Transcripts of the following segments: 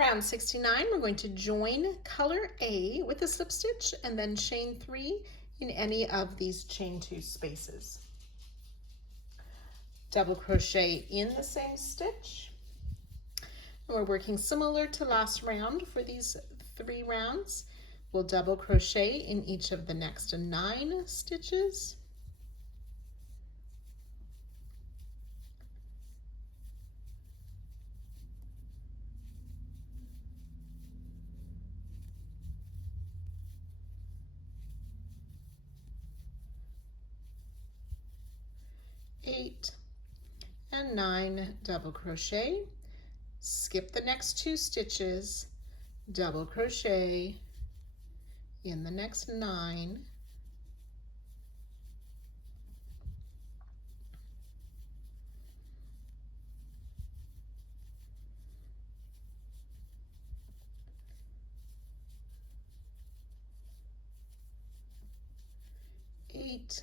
Round 69, we're going to join color A with a slip stitch and then chain 3 in any of these chain 2 spaces. Double crochet in the same stitch. And we're working similar to last round for these 3 rounds. We'll double crochet in each of the next 9 stitches. Eight and 9 double crochet, skip the next 2 stitches, double crochet in the next 9, eight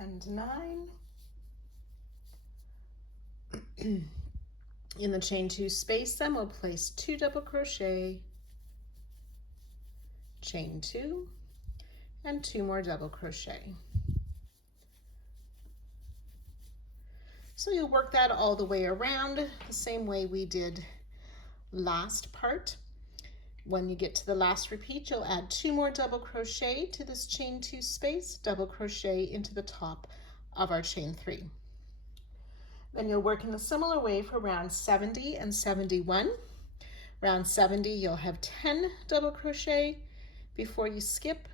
and 9. In the chain 2 space, then we'll place 2 double crochet, chain 2, and 2 more double crochet. So you'll work that all the way around the same way we did last part. When you get to the last repeat, you'll add 2 more double crochet to this chain 2 space, double crochet into the top of our chain 3. Then you'll work in a similar way for round 70 and 71. Round 70, you'll have 10 double crochet before you skip.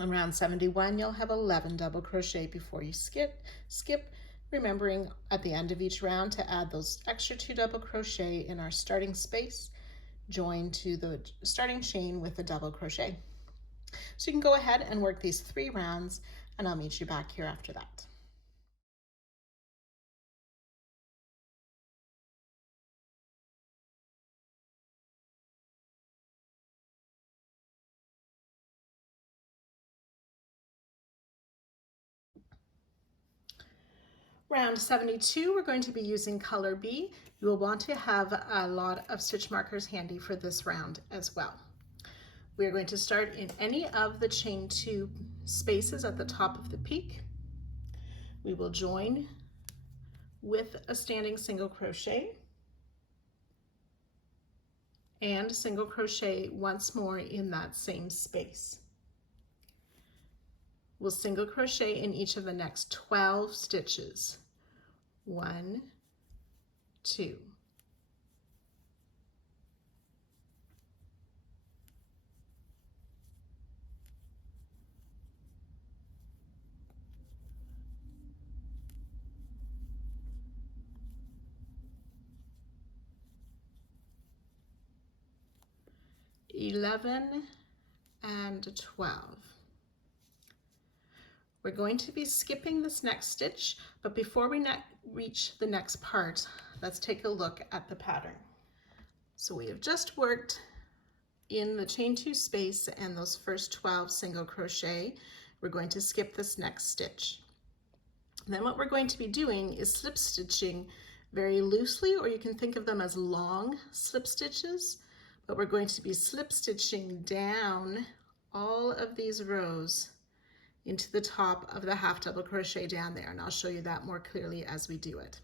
On round 71, you'll have 11 double crochet before you skip, remembering at the end of each round to add those extra 2 double crochet in our starting space, join to the starting chain with a double crochet. So you can go ahead and work these 3 rounds, and I'll meet you back here after that. Round 72, we're going to be using color B. You will want to have a lot of stitch markers handy for this round as well. We are going to start in any of the chain 2 spaces at the top of the peak. We will join with a standing single crochet and single crochet once more in that same space. We'll single crochet in each of the next 12 stitches. 1, 2. $11 and $12. We're going to be skipping this next stitch, but before we reach the next part, let's take a look at the pattern. So we have just worked in the chain 2 space and those first 12 single crochet. We're going to skip this next stitch. Then what we're going to be doing is slip stitching very loosely, or you can think of them as long slip stitches, but we're going to be slip stitching down all of these rows into the top of the half double crochet down there, and I'll show you that more clearly as we do it.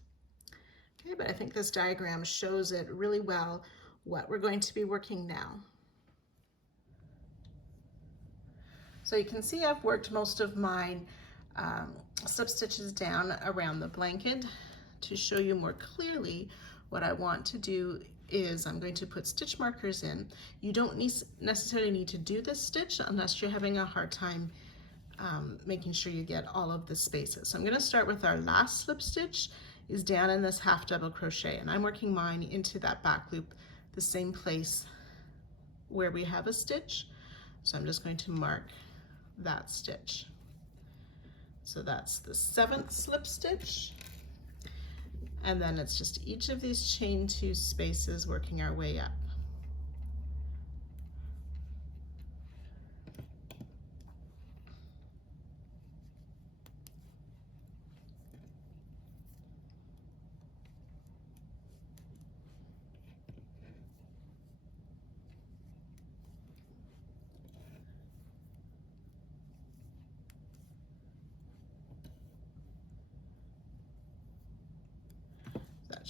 Okay, but I think this diagram shows it really well what we're going to be working now. So you can see I've worked most of my slip stitches down around the blanket. To show you more clearly, what I want to do is I'm going to put stitch markers in. You don't necessarily need to do this stitch unless you're having a hard time making sure you get all of the spaces. So I'm going to start with our last slip stitch is down in this half double crochet, and I'm working mine into that back loop, the same place where we have a stitch. So I'm just going to mark that stitch. So that's the 7th slip stitch, and then it's just each of these chain 2 spaces working our way up.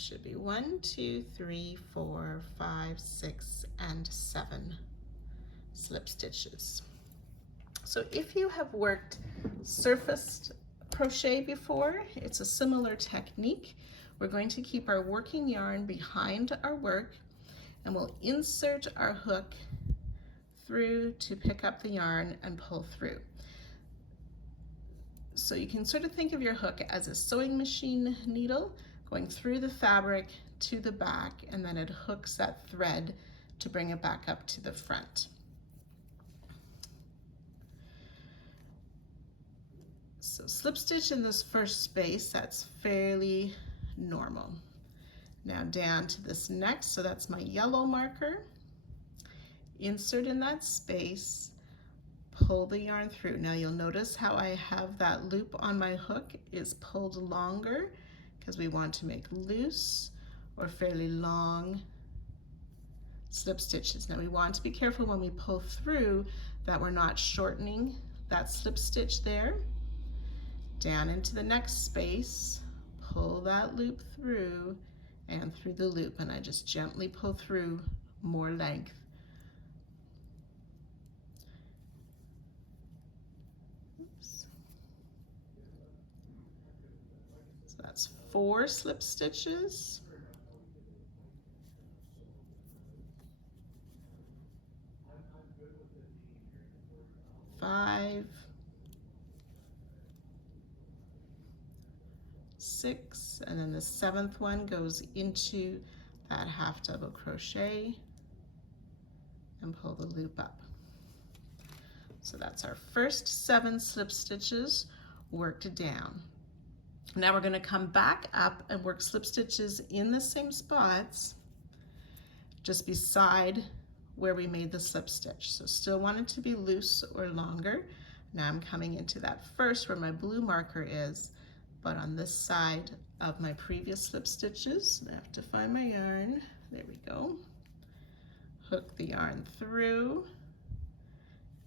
should be 1, 2, 3, 4, 5, 6, and 7 slip stitches. So if you have worked surfaced crochet before, it's a similar technique. We're going to keep our working yarn behind our work, and we'll insert our hook through to pick up the yarn and pull through. So you can sort of think of your hook as a sewing machine needle going through the fabric to the back, and then it hooks that thread to bring it back up to the front. So slip stitch in this first space, that's fairly normal. Now down to this next, so that's my yellow marker. Insert in that space, pull the yarn through. Now you'll notice how I have that loop on my hook is pulled longer because we want to make loose or fairly long slip stitches. Now we want to be careful when we pull through that we're not shortening that slip stitch there. Down into the next space, pull that loop through and through the loop, and I just gently pull through more length. Oops. So that's 4 slip stitches. 5, 6, and then the 7th one goes into that half double crochet and pull the loop up. So that's our first 7 slip stitches worked down. Now we're going to come back up and work slip stitches in the same spots just beside where we made the slip stitch. So still want it to be loose or longer. Now I'm coming into that first where my blue marker is, but on this side of my previous slip stitches. I have to find my yarn. There we go. Hook the yarn through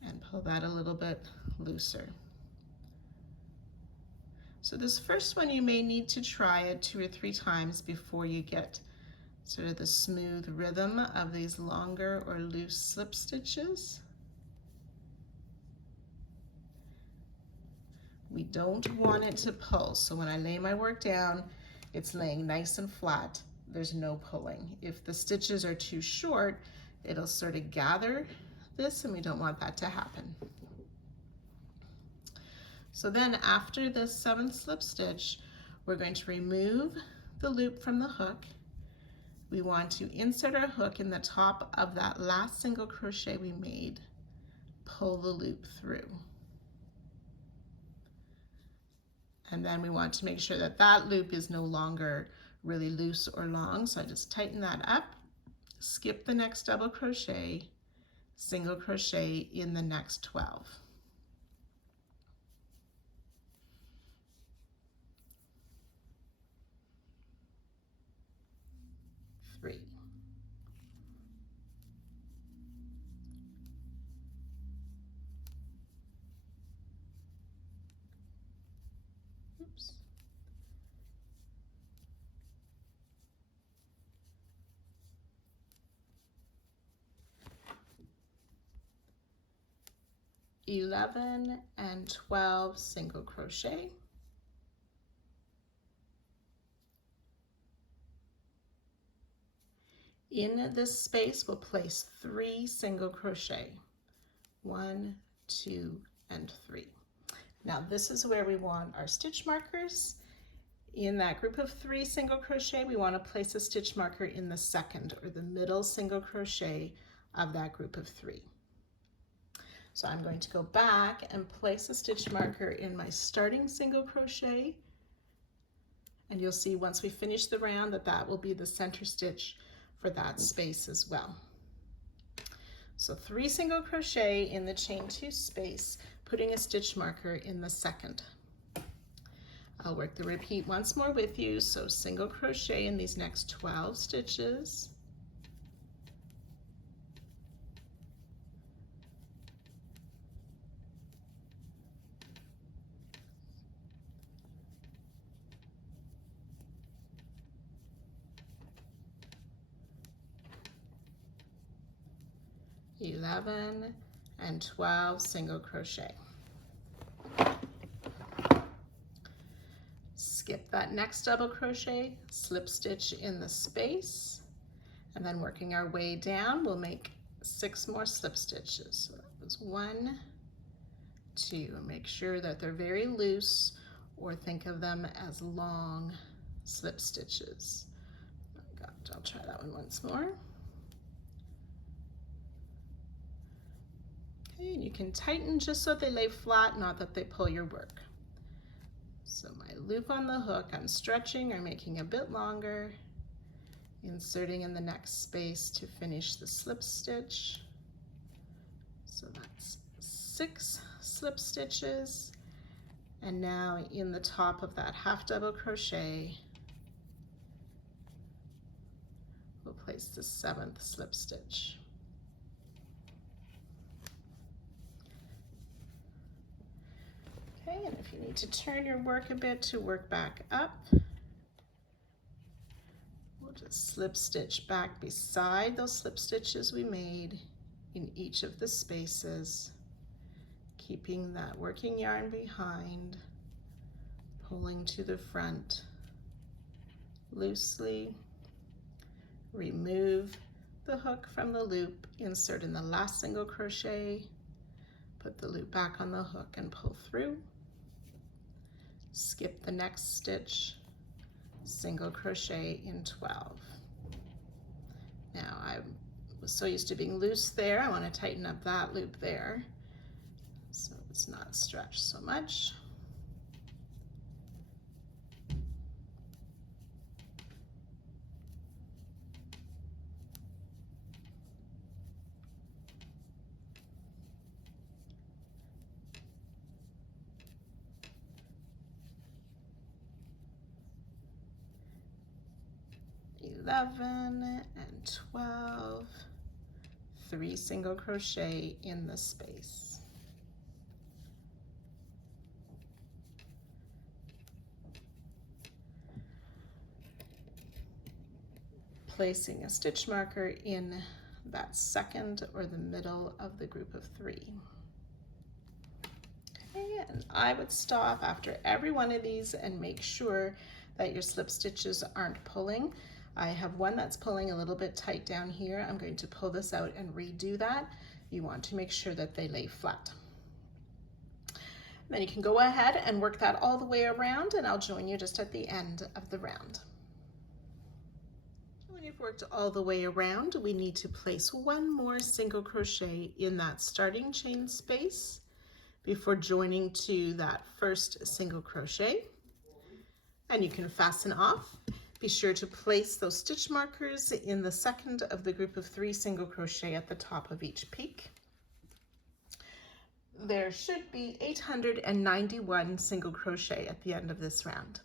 and pull that a little bit looser. So this first one you may need to try it 2 or 3 times before you get sort of the smooth rhythm of these longer or loose slip stitches. We don't want it to pull, so when I lay my work down, it's laying nice and flat. There's no pulling. If the stitches are too short, it'll sort of gather this, and we don't want that to happen. So then after this 7th slip stitch, we're going to remove the loop from the hook. We want to insert our hook in the top of that last single crochet we made, pull the loop through. And then we want to make sure that that loop is no longer really loose or long, so I just tighten that up, skip the next double crochet, single crochet in the next 12. 3. Oops. 11 and 12 single crochet. In this space, we'll place 3 single crochet. 1, 2, and 3. Now this is where we want our stitch markers. In that group of 3 single crochet, we want to place a stitch marker in the second or the middle single crochet of that group of 3. So I'm going to go back and place a stitch marker in my starting single crochet, and you'll see once we finish the round that that will be the center stitch for that space as well. So 3 single crochet in the chain 2 space, putting a stitch marker in the second. I'll work the repeat once more with you. So single crochet in these next 12 stitches. 11 and 12 single crochet. Skip that next double crochet, slip stitch in the space, and then working our way down, we'll make 6 more slip stitches. So that was 1, 2. Make sure that they're very loose, or think of them as long slip stitches. I'll try that one once more. Okay, and you can tighten just so they lay flat, not that they pull your work. So my loop on the hook, I'm stretching or making a bit longer, inserting in the next space to finish the slip stitch. So that's 6 slip stitches. And now in the top of that half double crochet, we'll place the 7th slip stitch. Okay, and if you need to turn your work a bit to work back up, we'll just slip stitch back beside those slip stitches we made in each of the spaces, keeping that working yarn behind, pulling to the front loosely. Remove the hook from the loop, insert in the last single crochet, put the loop back on the hook and pull through. Skip the next stitch, single crochet in 12. Now I was so used to being loose there, I want to tighten up that loop there so it's not stretched so much. $11 and $12, 3 single crochet in the space. Placing a stitch marker in that second or the middle of the group of 3. Okay, and I would stop after every one of these and make sure that your slip stitches aren't pulling. I have one that's pulling a little bit tight down here. I'm going to pull this out and redo that. You want to make sure that they lay flat. Then you can go ahead and work that all the way around, and I'll join you just at the end of the round. When you've worked all the way around, we need to place 1 more single crochet in that starting chain space before joining to that first single crochet. And you can fasten off. Be sure to place those stitch markers in the second of the group of 3 single crochet at the top of each peak. There should be 891 single crochet at the end of this round.